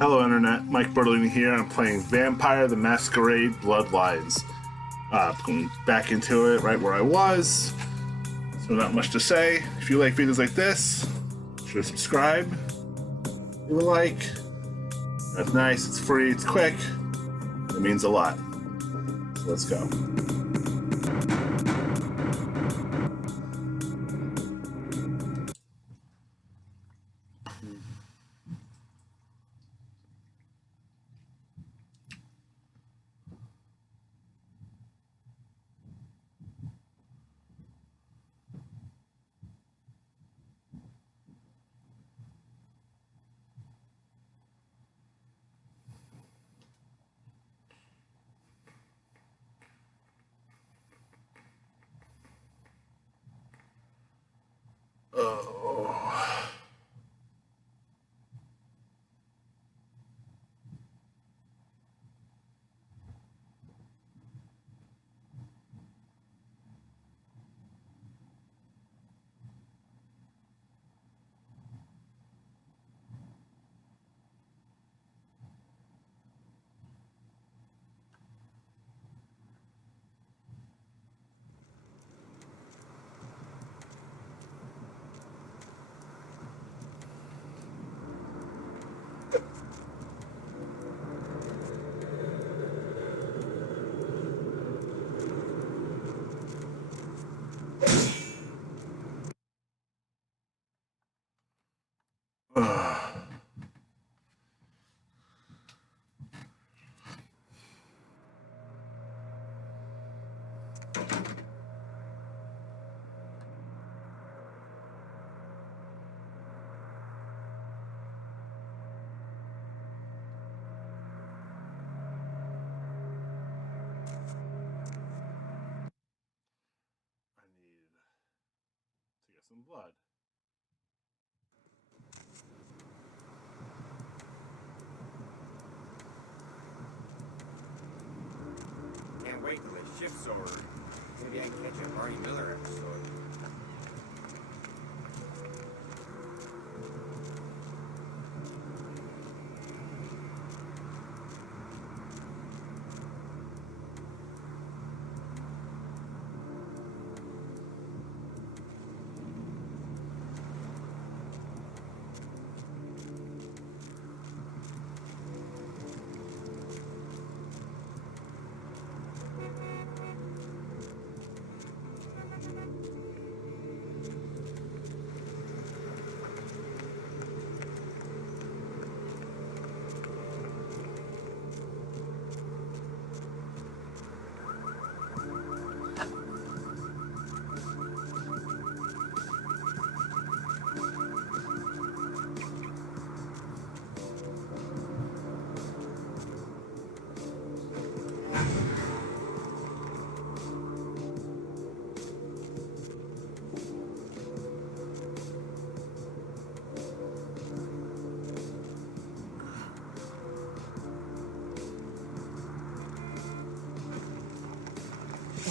Hello Internet, Mike Bertolini here. I'm playing Vampire the Masquerade Bloodlines. Going back into it right where I was. So not much to say. If you like videos like this, be sure to subscribe. Leave a like. That's nice, it's free, it's quick. It means a lot. So let's go. Oh. I need to get some blood. Can't wait till it shifts over. Maybe I can catch a Barney Miller episode.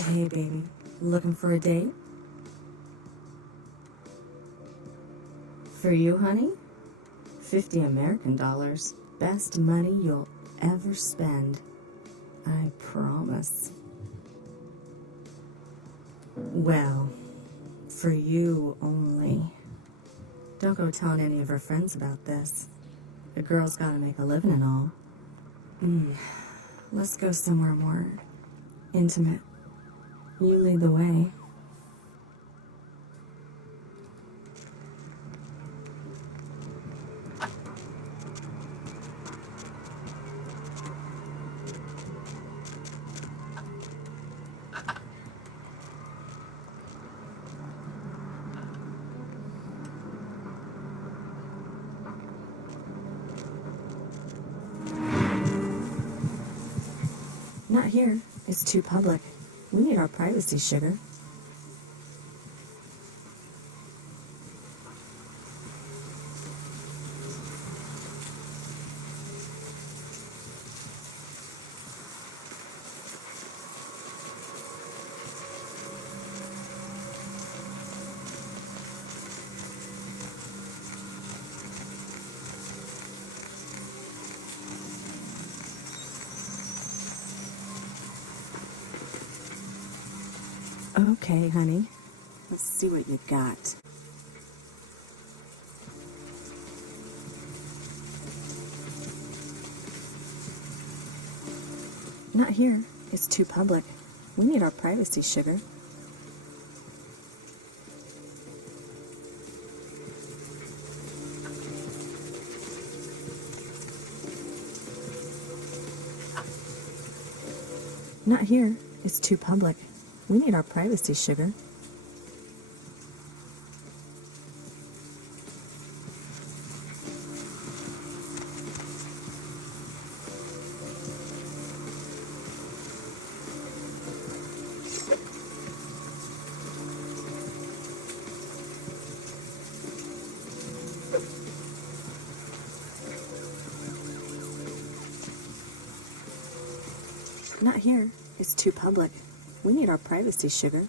Hey, baby. Looking for a date? For you, honey? 50 American dollars. Best money you'll ever spend. I promise. Well, for you only. Don't go telling any of her friends about this. The girl's gotta make a living and all. Let's go somewhere more intimate. You lead the way. Not here. It's too public. We need our privacy, sugar. Okay, honey. Let's see what you got. Not here. It's too public. We need our privacy, sugar. Not here. It's too public. We need our privacy, sugar. Not here. It's too public. We need our privacy, sugar.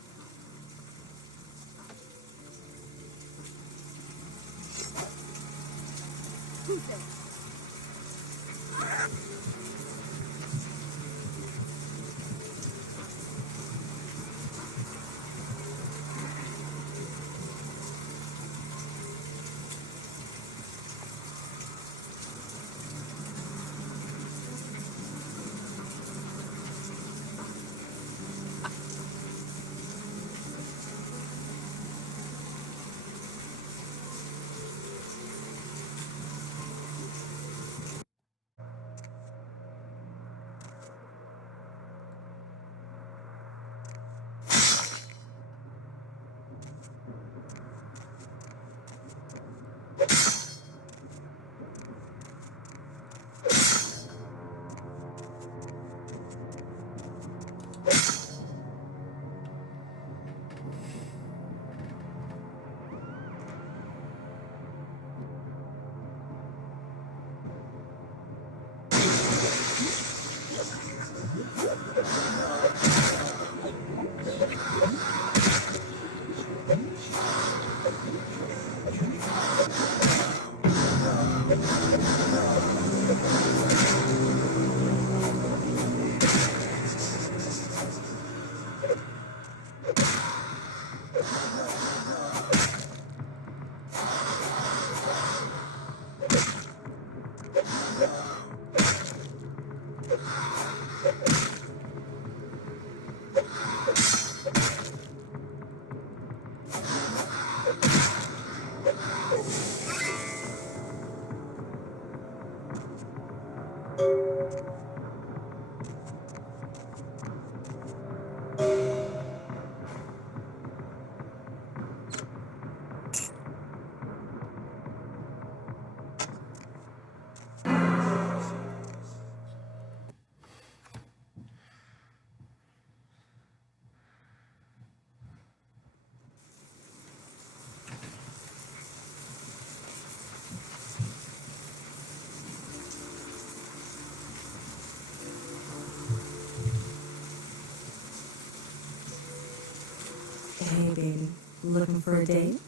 Hey, baby. Looking for a date?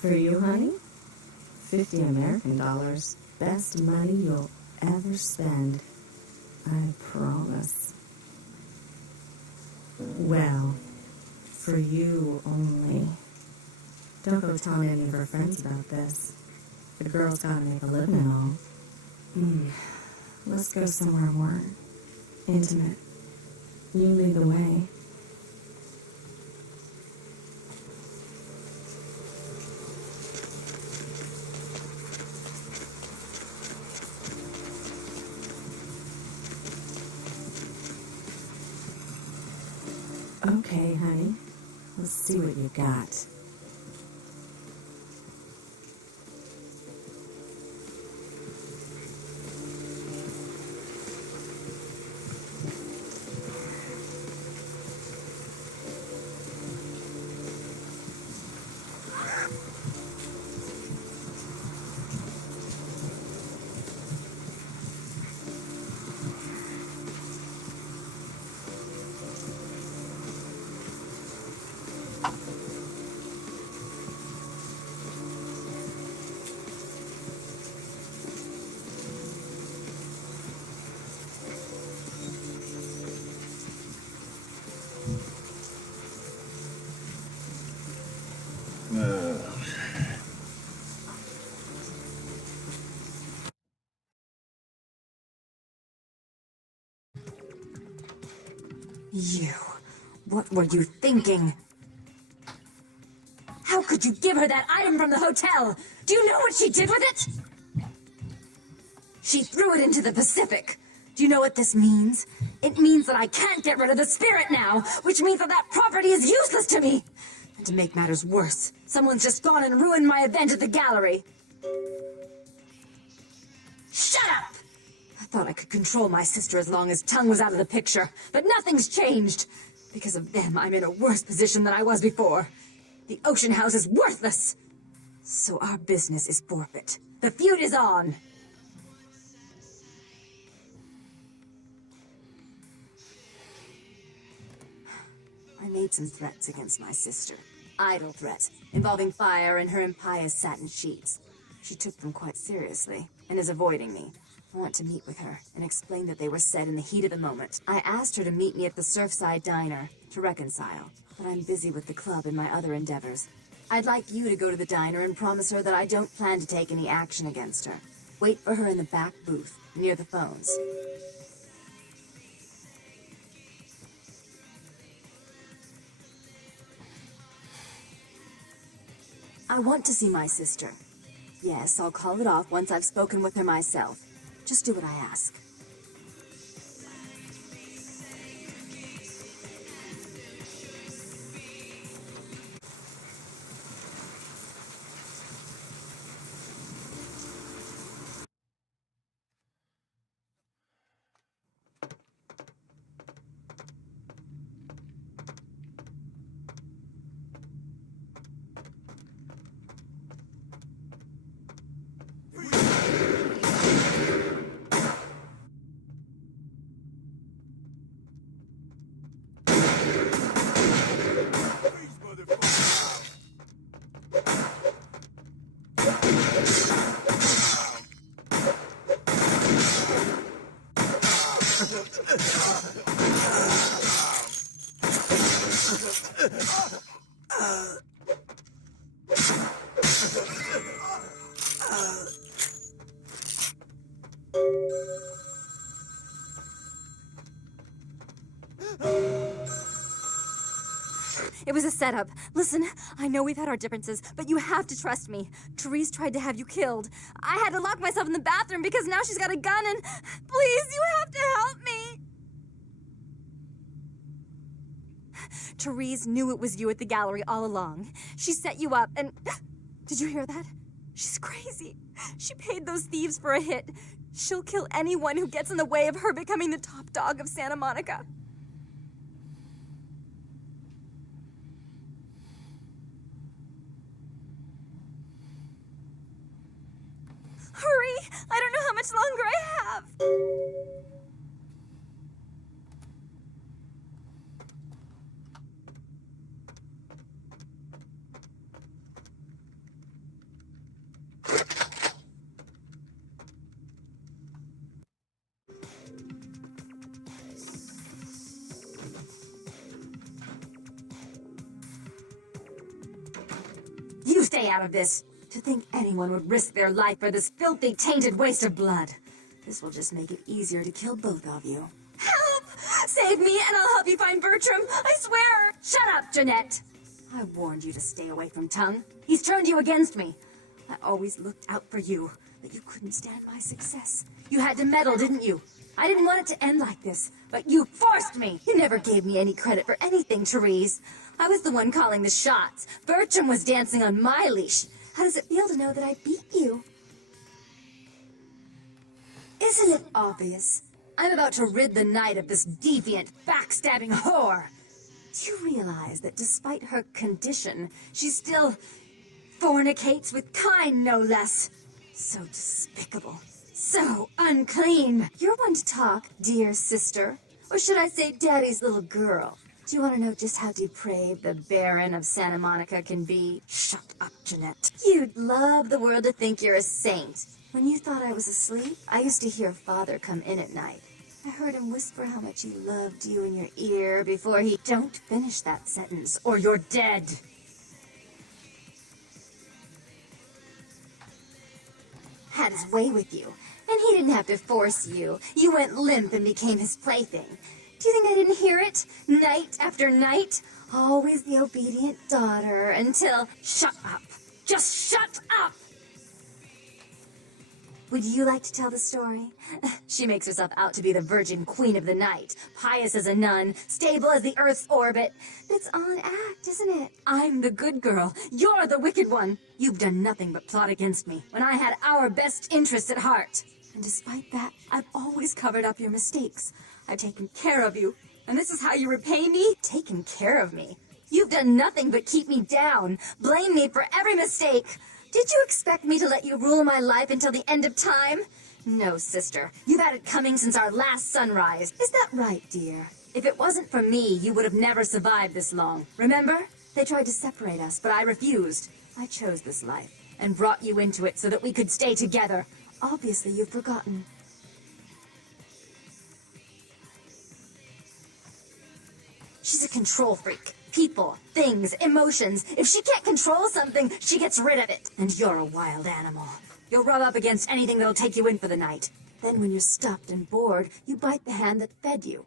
For you, honey? 50 American dollars. Best money you'll ever spend. I promise. Well, for you only. Don't go telling any of her friends about this. The girl's gotta make a living and all. Let's go somewhere more intimate. You lead the way. Okay, honey. Let's see what you got. You. What were you thinking? How could you give her that item from the hotel? Do you know what she did with it? She threw it into the Pacific. Do you know what this means? It means that I can't get rid of the spirit now, which means that that property is useless to me. And to make matters worse, someone's just gone and ruined my event at the gallery. Shut up! I thought I could control my sister as long as Tongue was out of the picture, but nothing's changed. Because of them, I'm in a worse position than I was before. The Ocean House is worthless. So our business is forfeit. The feud is on. I made some threats against my sister. Idle threats, involving fire and her impious satin sheets. She took them quite seriously, and is avoiding me. I want to meet with her, and explain that they were said in the heat of the moment. I asked her to meet me at the Surfside Diner, to reconcile, but I'm busy with the club and my other endeavors. I'd like you to go to the diner and promise her that I don't plan to take any action against her. Wait for her in the back booth, near the phones. I want to see my sister. Yes, I'll call it off once I've spoken with her myself. Just do what I ask. It was a setup. Listen, I know we've had our differences, but you have to trust me. Therese tried to have you killed. I had to lock myself in the bathroom because now she's got a gun and... Please, you have to help me! Therese knew it was you at the gallery all along. She set you up and... Did you hear that? She's crazy. She paid those thieves for a hit. She'll kill anyone who gets in the way of her becoming the top dog of Santa Monica. Hurry! I don't know how much longer I have! You stay out of this. To think anyone would risk their life for this filthy, tainted waste of blood. This will just make it easier to kill both of you. Help! Save me and I'll help you find Bertram. I swear! Shut up, Jeanette! I warned you to stay away from Tongue. He's turned you against me. I always looked out for you, but you couldn't stand my success. You had to meddle, didn't you? I didn't want it to end like this, but you forced me. You never gave me any credit for anything, Therese. I was the one calling the shots. Bertram was dancing on my leash. How does it feel to know that I beat you? Isn't it obvious? I'm about to rid the night of this deviant, backstabbing whore. Do you realize that despite her condition, she still fornicates with kind, no less? So despicable. So unclean. You're one to talk, dear sister. Or should I say daddy's little girl? Do you want to know just how depraved the Baron of Santa Monica can be? Shut up, Jeanette. You'd love the world to think you're a saint. When you thought I was asleep, I used to hear Father come in at night. I heard him whisper how much he loved you in your ear before he... Don't finish that sentence, or you're dead. Had his way with you, and he didn't have to force you. You went limp and became his plaything. Do you think I didn't hear it? Night after night? Always the obedient daughter until... Shut up! Just shut up! Would you like to tell the story? She makes herself out to be the virgin queen of the night, pious as a nun, stable as the Earth's orbit. It's all an act, isn't it? I'm the good girl. You're the wicked one. You've done nothing but plot against me when I had our best interests at heart. And despite that, I've always covered up your mistakes. I've taken care of you. And this is how you repay me? Taken care of me? You've done nothing but keep me down, blame me for every mistake. Did you expect me to let you rule my life until the end of time? No, sister. You've had it coming since our last sunrise. Is that right, dear? If it wasn't for me, you would have never survived this long. Remember? They tried to separate us, but I refused. I chose this life and brought you into it so that we could stay together. Obviously, you've forgotten. She's a control freak. People, things, emotions. If she can't control something, she gets rid of it. And you're a wild animal. You'll rub up against anything that'll take you in for the night. Then when you're stuffed and bored, you bite the hand that fed you.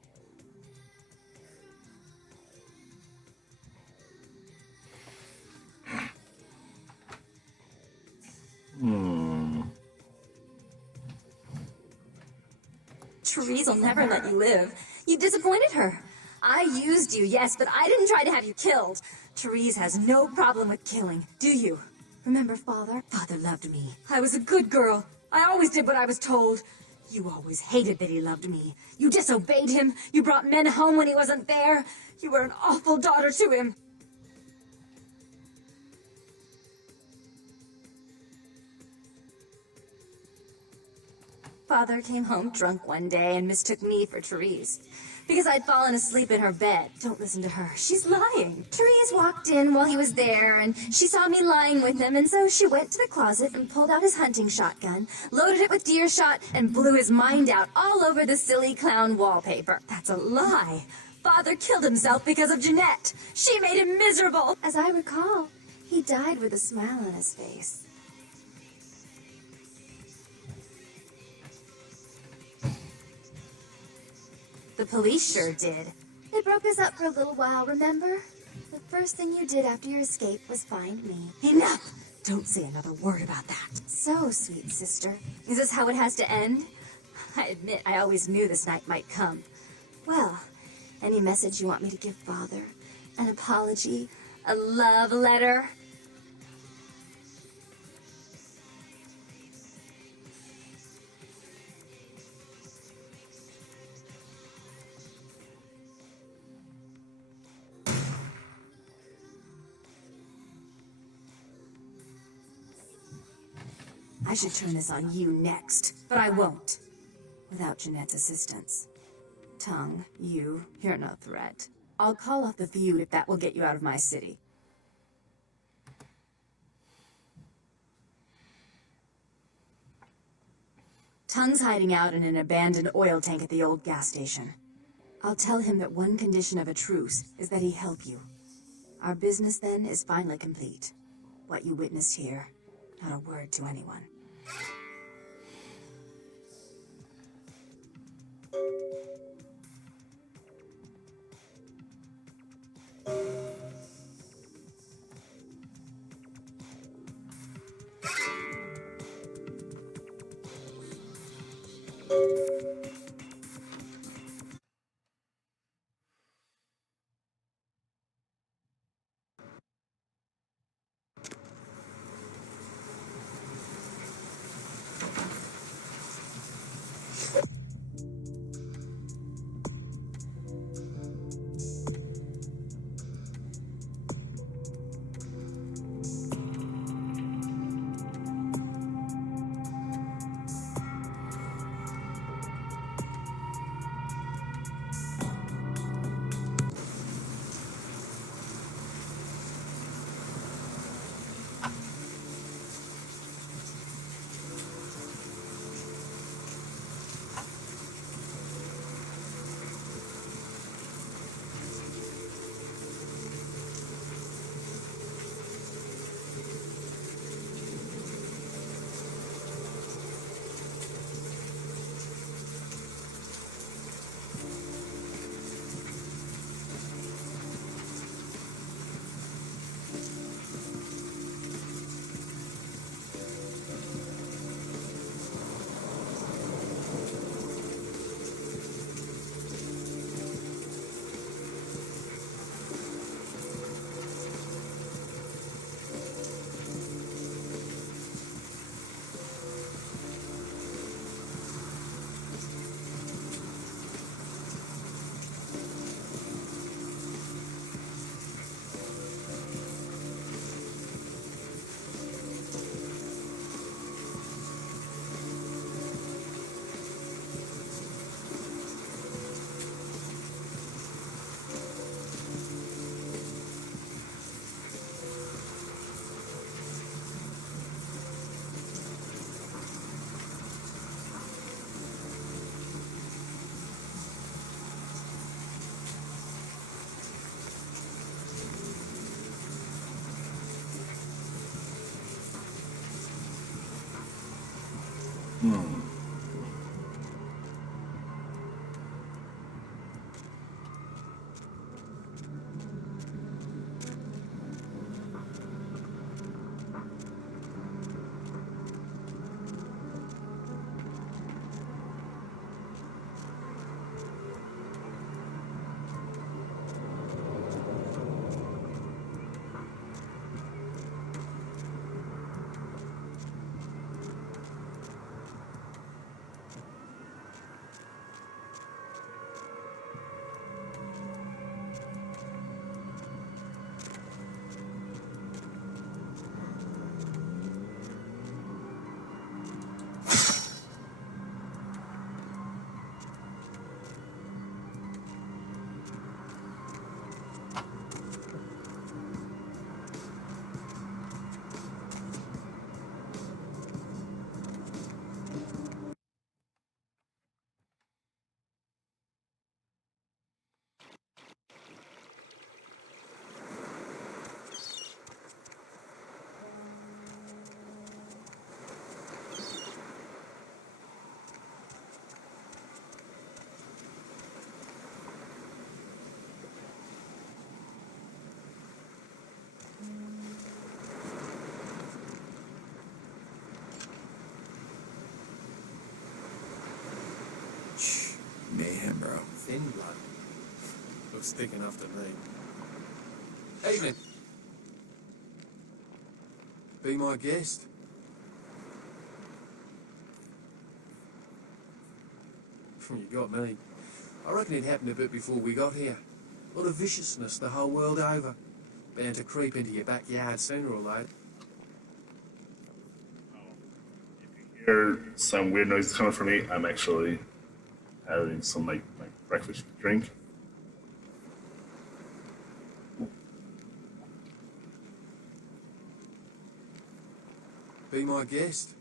Therese will never let you live. You disappointed her. I used you, yes, but I didn't try to have you killed. Therese has no problem with killing, do you? Remember Father? Father loved me. I was a good girl. I always did what I was told. You always hated that he loved me. You disobeyed him. You brought men home when he wasn't there. You were an awful daughter to him. Father came home drunk one day and mistook me for Therese. Because I'd fallen asleep in her bed. Don't listen to her. She's lying. Therese walked in while he was there, and she saw me lying with him, and so she went to the closet and pulled out his hunting shotgun, loaded it with deer shot, and blew his mind out all over the silly clown wallpaper. That's a lie. Father killed himself because of Jeanette. She made him miserable. As I recall, he died with a smile on his face. The police sure did. They broke us up for a little while, remember? The first thing you did after your escape was find me. Enough! Don't say another word about that. So, sweet sister. Is this how it has to end? I admit I always knew this night might come. Well, any message you want me to give Father? An apology? A love letter? I should turn this on you next, but I won't. Without Jeanette's assistance. Tongue, you're no threat. I'll call off the feud if that will get you out of my city. Tongue's hiding out in an abandoned oil tank at the old gas station. I'll tell him that one condition of a truce is that he help you. Our business then is finally complete. What you witnessed here, not a word to anyone. Mayhem, bro. Thin blood. Looks thick enough to me. Evening. Be my guest. You got me. I reckon it happened a bit before we got here. A lot of viciousness the whole world over. Bound to creep into your backyard sooner or later. Hear some weird noises coming from me. I'm actually having some like breakfast drink. Be my guest.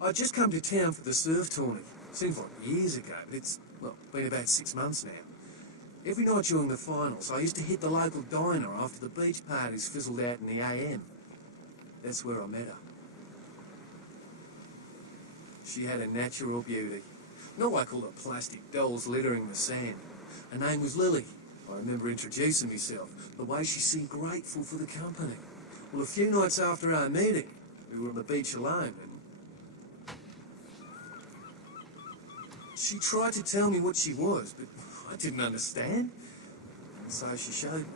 I just come to town for the surf tourney. Seems like years ago, but it's, well, been about 6 months now. Every night during the finals, I used to hit the local diner after the beach parties fizzled out in the AM. That's where I met her. She had a natural beauty. Not like all the plastic dolls littering the sand. Her name was Lily. I remember introducing myself, the way she seemed grateful for the company. Well, a few nights after our meeting, we were on the beach alone, and she tried to tell me what she was, but I didn't understand. And so she showed me.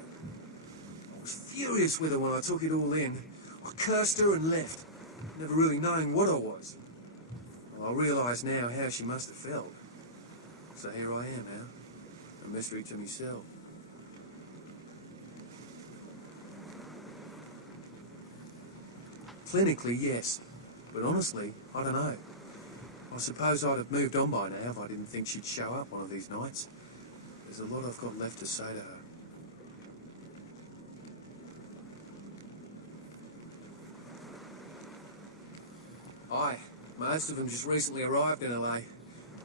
I was furious with her when I took it all in. I cursed her and left, never really knowing what I was. Well, I realise now how she must have felt. So here I am now, a mystery to myself. Clinically, yes, but honestly, I don't know. I suppose I'd have moved on by now if I didn't think she'd show up one of these nights. There's a lot I've got left to say to her. Aye, most of them just recently arrived in LA.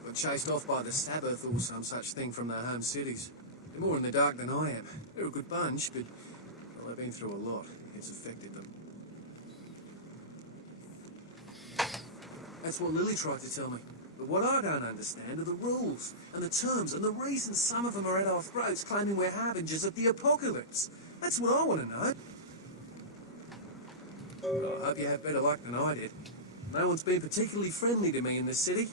Got chased off by the Sabbath or some such thing from their home cities. They're more in the dark than I am. They're a good bunch, but well, they've been through a lot. It's affected them. That's what Lily tried to tell me. But what I don't understand are the rules and the terms and the reasons some of them are at our throats claiming we're harbingers of the apocalypse. That's what I want to know. Well, I hope you have better luck than I did. No one's been particularly friendly to me in this city.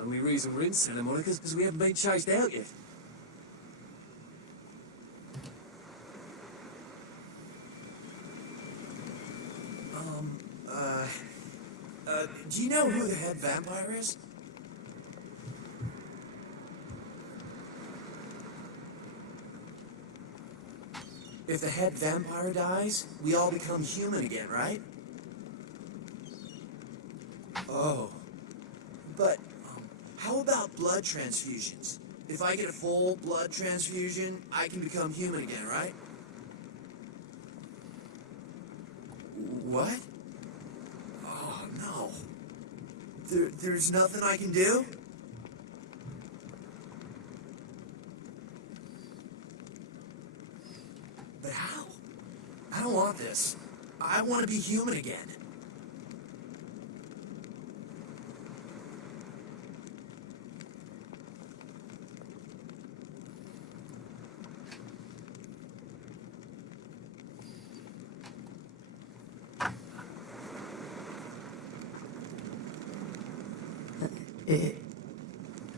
Only reason we're in Santa Monica is because we haven't been chased out yet. Do you know who the head vampire is? If the head vampire dies, we all become human again, right? Oh. But, how about blood transfusions? If I get a full blood transfusion, I can become human again, right? What? Oh, no. There's nothing I can do? But how? I don't want this. I want to be human again.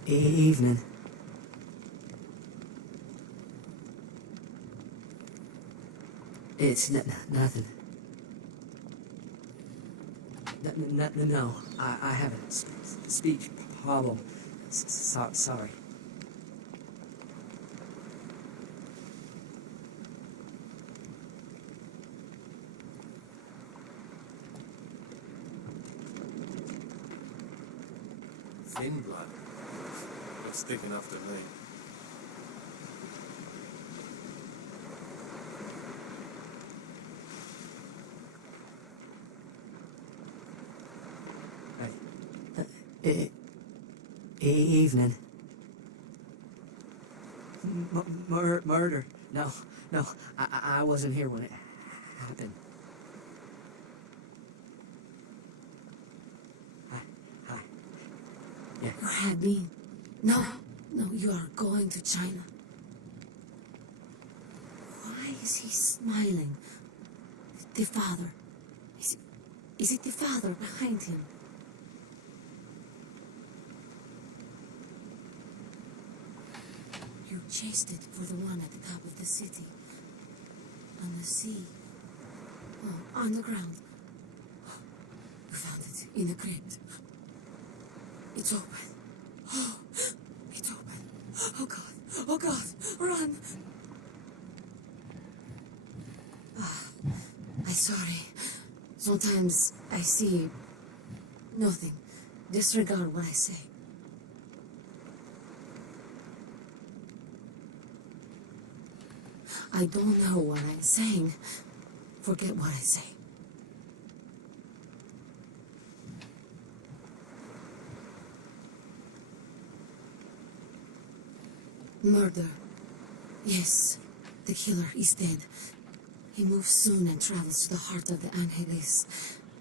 Evening. It's nothing. No, I have a speech problem. Sorry. Thin blood. Looks thick enough to me. Evening. Murder. No, I wasn't here when it happened. Hi. Yeah. You had me. No, you are going to China. Why is he smiling? The father. Is it the father behind him? You chased it for the one at the top of the city. On the sea. Oh, on the ground. You found it in the crypt. It's open. Oh, it's open. Oh God, run! I'm sorry. Sometimes I see nothing. Disregard what I say. I don't know what I'm saying. Forget what I say. Murder. Yes, the killer is dead. He moves soon and travels to the heart of the Angeles,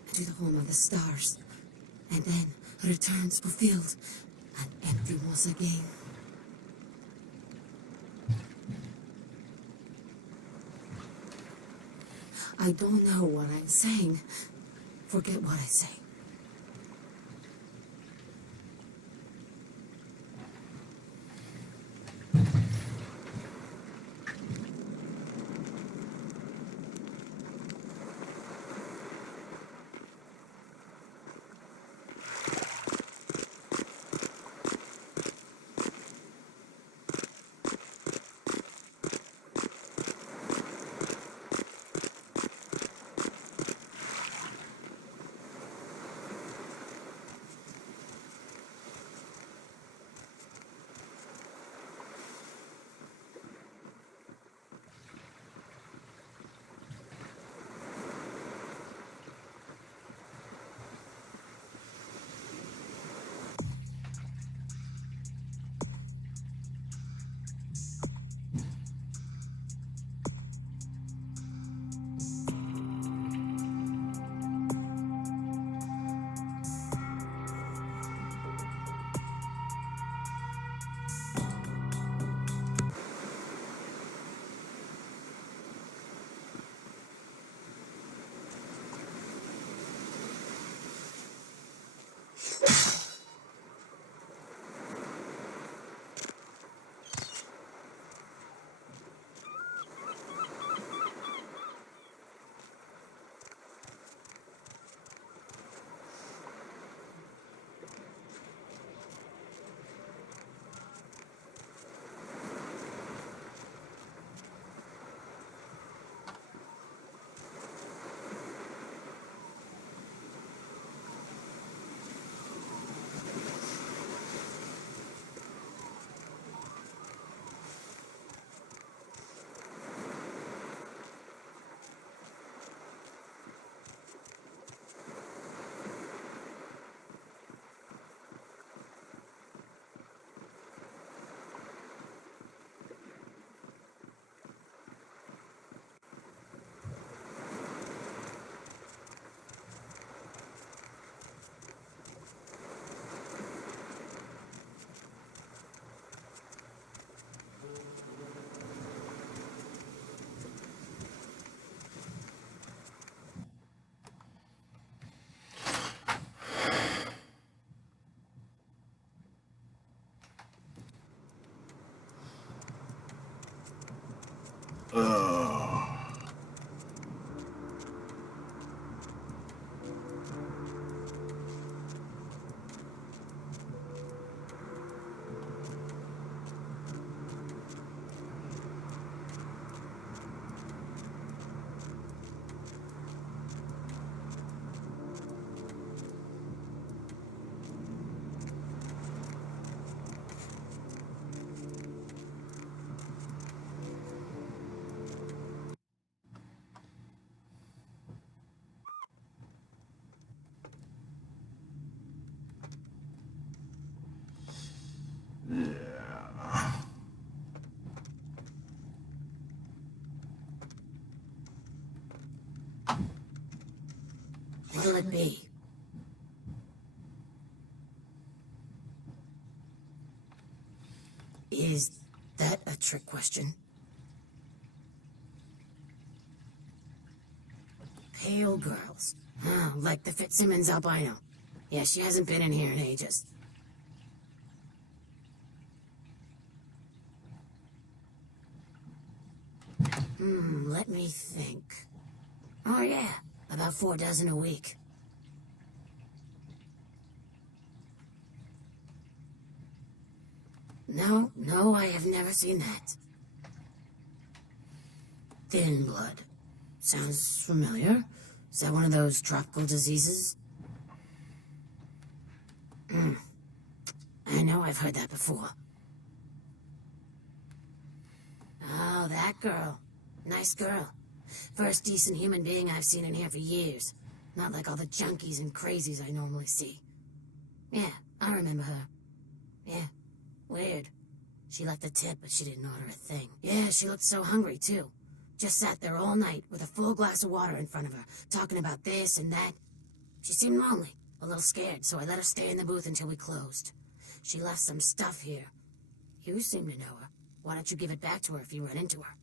and to the home of the stars, and then returns fulfilled and empty once again. I don't know what I'm saying. Forget what I say. What'll it be? Is that a trick question? Pale girls. Oh, like the Fitzsimmons albino. Yeah, she hasn't been in here in ages. Let me think. Oh yeah, about 4 dozen a week. No, I have never seen that. Thin blood. Sounds familiar. Is that one of those tropical diseases? I know I've heard that before. Oh, that girl. Nice girl. First decent human being I've seen in here for years. Not like all the junkies and crazies I normally see. Yeah, I remember her. Yeah, weird. She left a tip, but she didn't order a thing. Yeah, she looked so hungry, too. Just sat there all night with a full glass of water in front of her, talking about this and that. She seemed lonely, a little scared, so I let her stay in the booth until we closed. She left some stuff here. You seem to know her. Why don't you give it back to her if you run into her?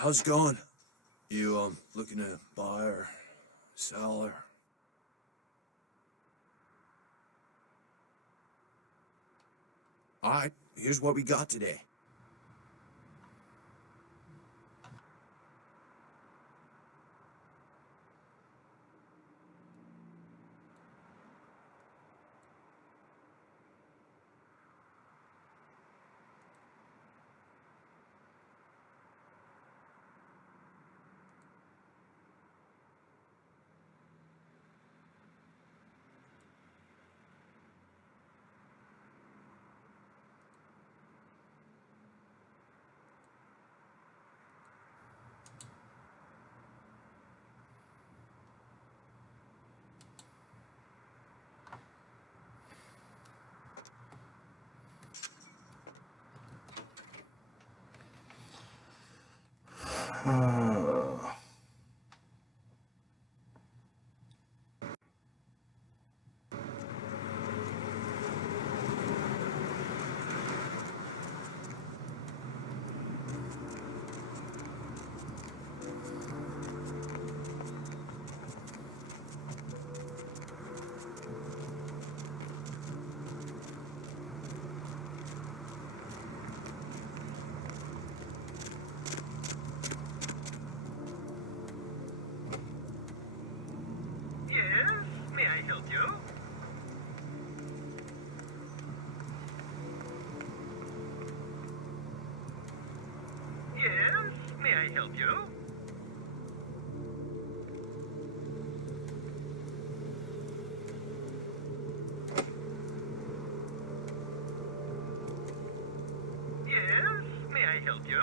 How's it going? You, looking to buy or sell or... Alright, here's what we got today. I help you? Yes, may I help you?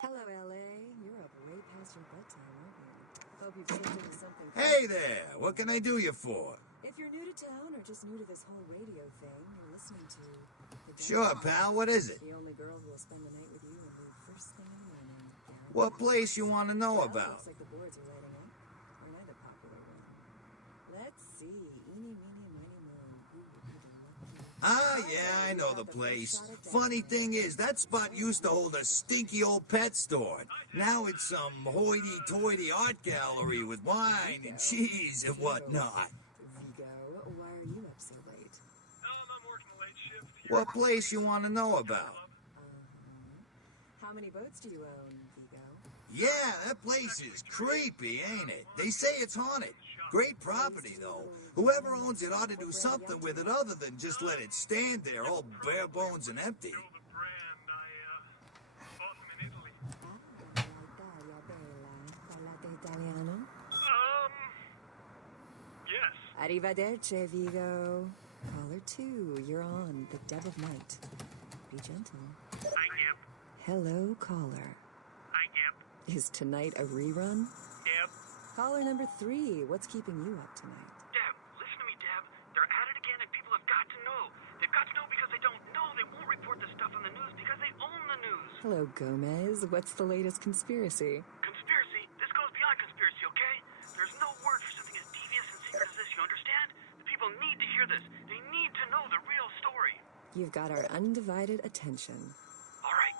Hello, LA. You're up way past your bedtime, aren't you? Hope you've slipped into something. Hey there! What can I do you for? If you're new to town or just new to this whole radio thing, you're listening to... the Sure, Devil. pal. What is it? The only girl who will spend the night with you and leave first thing in the morning. Guaranteed. What place you want to know Well, about? looks like the boards are lighting up. Aren't I the popular one? Let's see. Eeny, meeny, miny, moe. Who would be the lucky... Ah, yeah, I know the place. Funny thing is, that spot used to hold a stinky old pet store. Now it's some hoity-toity art gallery with wine and cheese and whatnot. Vigo, why are you up so late? I'm working a late shift here. What place you want to know about? How many boats do you own, Vigo? Yeah, that place is creepy, ain't it? They say it's haunted. Great property, though. Whoever owns it ought to do something with it other than just let it stand there all bare bones and empty. The brand, I bought them in Italy. Parlate italiano? Yes. Arrivederci, Vigo. Caller 2, you're on the Dev of Night. Be gentle. Hi, Gip. Hello, caller. Hi, Gip. Is tonight a rerun? Deb. Caller number 3, what's keeping you up tonight? Deb, listen to me, Deb. They're at it again, and people have got to know. They've got to know because they don't know. They won't report this stuff on the news because they own the news. Hello, Gomez. What's the latest conspiracy? Conspiracy? This goes beyond conspiracy, okay? There's no word for something as devious and secret as this, you understand? The people need to hear this. They need to know the real story. You've got our undivided attention. All right.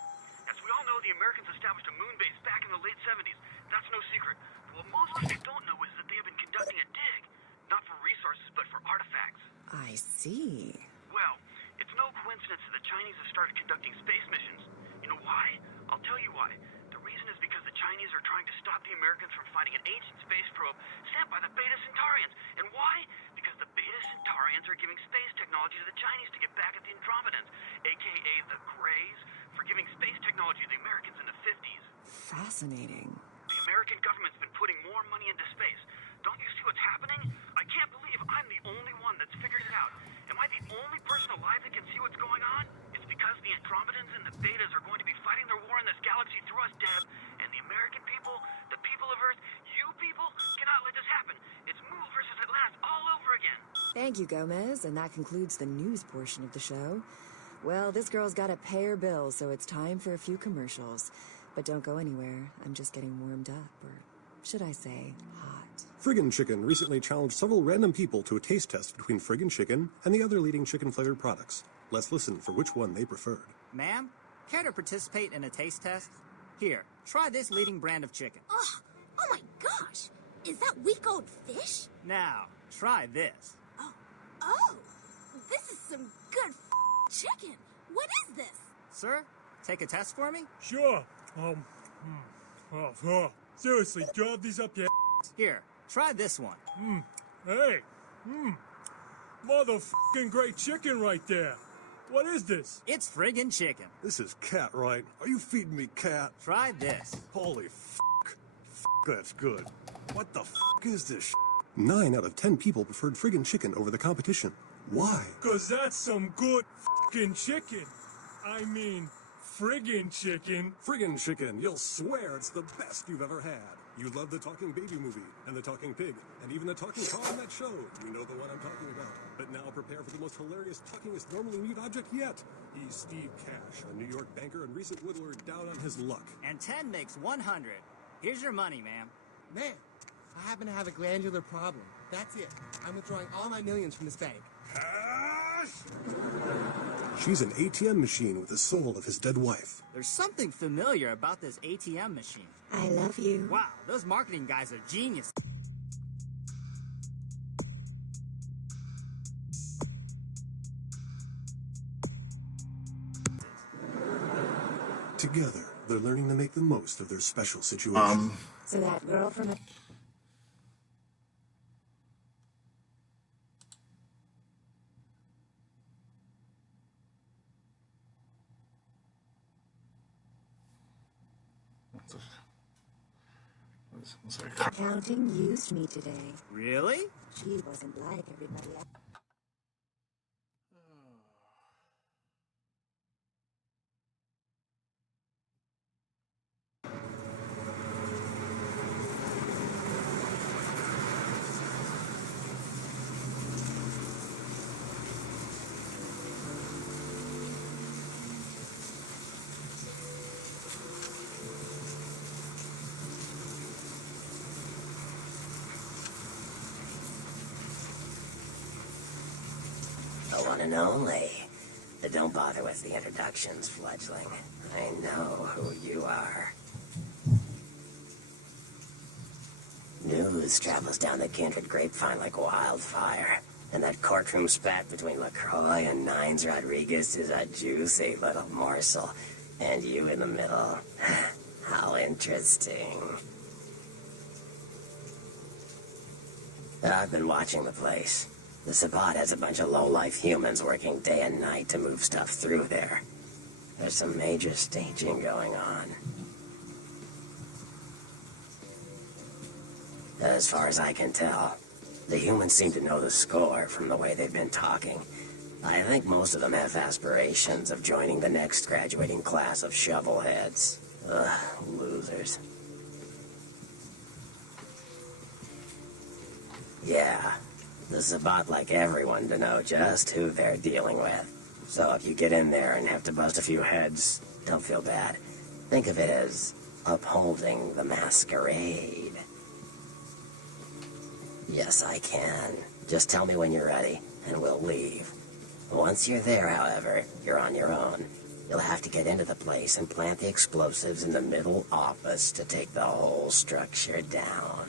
As we all know, the Americans established a moon base back in the late 70s. That's no secret. What most people don't know is that they have been conducting a dig. Not for resources, but for artifacts. I see. Well, it's no coincidence that the Chinese have started conducting space missions. You know why? I'll tell you why. The reason is because the Chinese are trying to stop the Americans from finding an ancient space probe sent by the Beta Centaurians. And why? Because the Beta Centaurians are giving space technology to the Chinese to get back at the Andromedans, a.k.a. the Greys, for giving space technology to the Americans in the 50s. Fascinating. The American government's been putting more money into space. Don't you see what's happening? I can't believe I'm the only one that's figured it out. Am I the only person alive that can see what's going on? It's because the Andromedans and the Betas are going to be fighting their war in this galaxy through us, Deb. And the American people, the people of Earth, you people, cannot let this happen. It's Move versus Atlantis all over again. Thank you, Gomez, and that concludes the news portion of the show. Well, this girl's got to pay her bills, so it's time for a few commercials. But don't go anywhere. I'm just getting warmed up, or should I say, hot. Friggin' Chicken recently challenged several random people to a taste test between Friggin' Chicken and the other leading chicken-flavored products. Let's listen for which one they preferred. Ma'am, care to participate in a taste test? Here, try this leading brand of chicken. Oh my gosh! Is that week-old fish? Now, try this. Oh, this is some good chicken. What is this? Sir, take a test for me? Sure. Seriously, do you have these up yet? Here, try this one. Hey. Motherfucking great chicken right there. What is this? It's friggin' chicken. This is cat, right? Are you feeding me cat? Try this. Holy fuck. That's good. What the fuck is this? 9 out of 10 people preferred friggin' chicken over the competition. Why? 'Cause that's some good fucking chicken. I mean, friggin' chicken. Friggin' chicken. You'll swear it's the best you've ever had. You love the talking baby movie, and the talking pig, and even the talking car on that show. You know the one I'm talking about. But now prepare for the most hilarious, talkingest, normally mute object yet. He's Steve Cash, a New York banker and recent whittler down on his luck. And 10 makes 100. Here's your money, ma'am. Man, I happen to have a glandular problem. That's it. I'm withdrawing all my millions from this bank. She's an ATM machine with the soul of his dead wife. There's something familiar about this ATM machine. I love you. Wow, those marketing guys are genius. Together, they're learning to make the most of their special situation. So that girl from the... Accounting used me today. Really? She wasn't like everybody else. The one and only. But don't bother with the introductions, fledgling. I know who you are. News travels down the kindred grapevine like wildfire. And that courtroom spat between LaCroix and Nines Rodriguez is a juicy little morsel. And you in the middle. How interesting. I've been watching the place. The Sabbat has a bunch of low-life humans working day and night to move stuff through there. There's some major staging going on. As far as I can tell, the humans seem to know the score from the way they've been talking. I think most of them have aspirations of joining the next graduating class of shovelheads. Ugh, losers. Yeah. The Sabbat like everyone to know just who they're dealing with. So if you get in there and have to bust a few heads, don't feel bad. Think of it as upholding the masquerade. Yes, I can. Just tell me when you're ready, and we'll leave. Once you're there, however, you're on your own. You'll have to get into the place and plant the explosives in the middle office to take the whole structure down.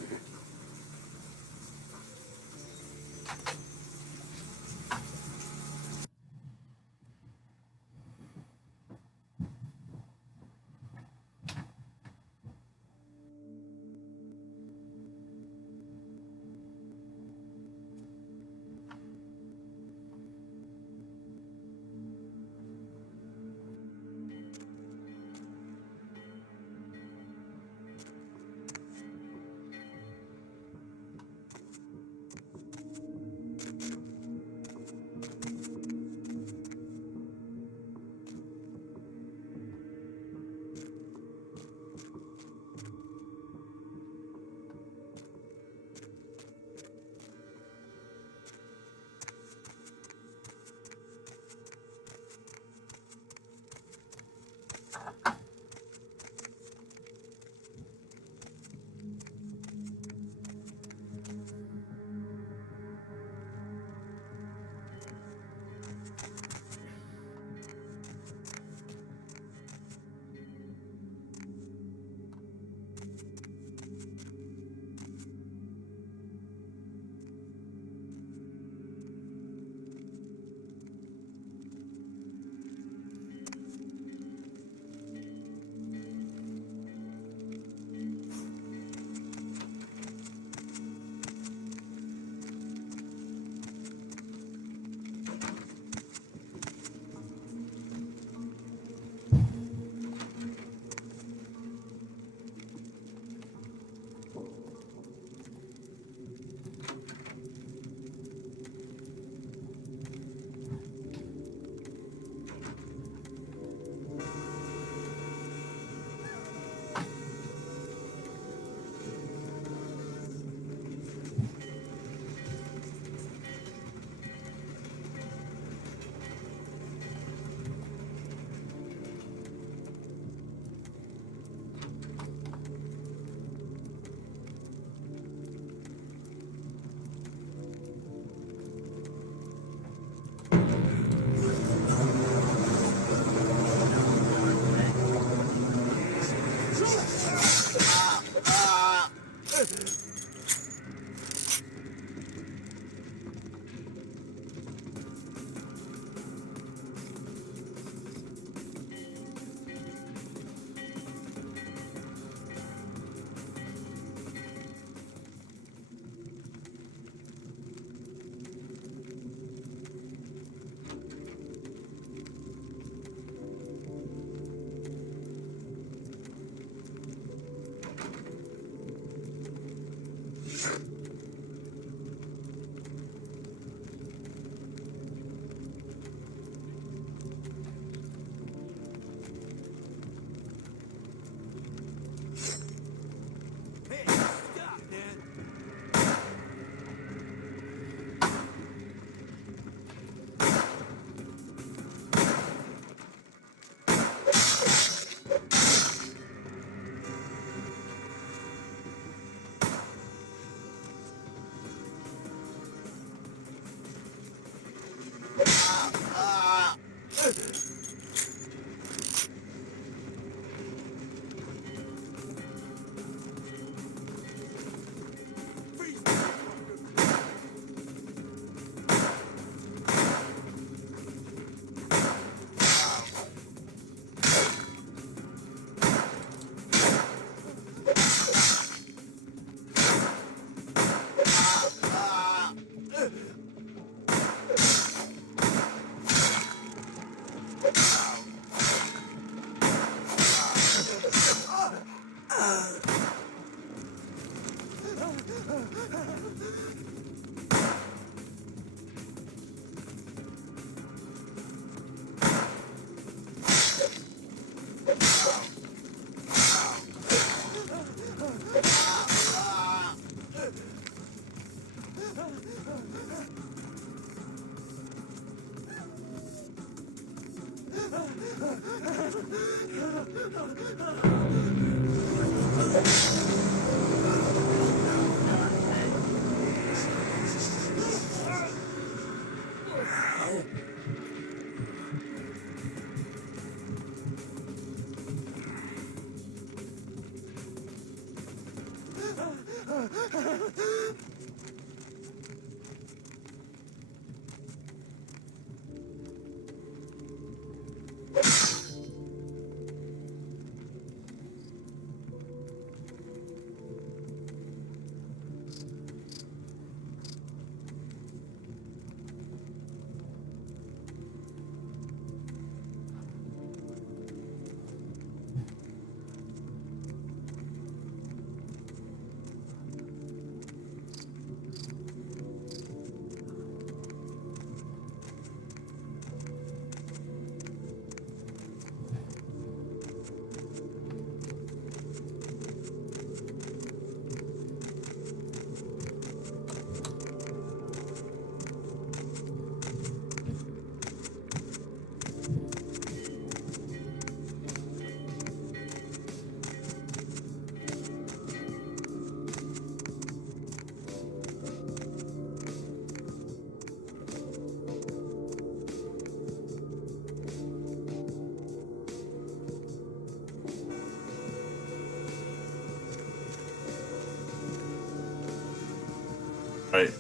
Right.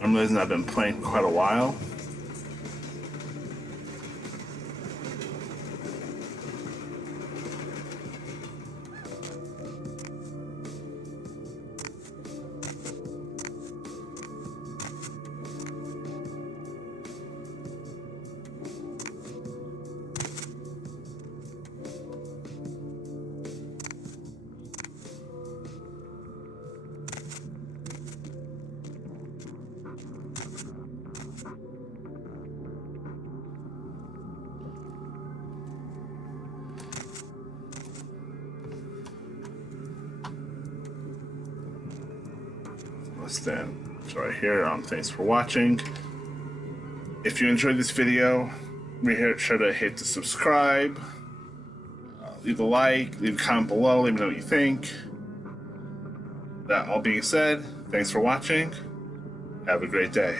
I'm realizing I've been playing for quite a while. Then, so right here, thanks for watching. If you enjoyed this video, be sure to hit the subscribe, leave a like, leave a comment below, let me know what you think. That all being said, thanks for watching. Have a great day.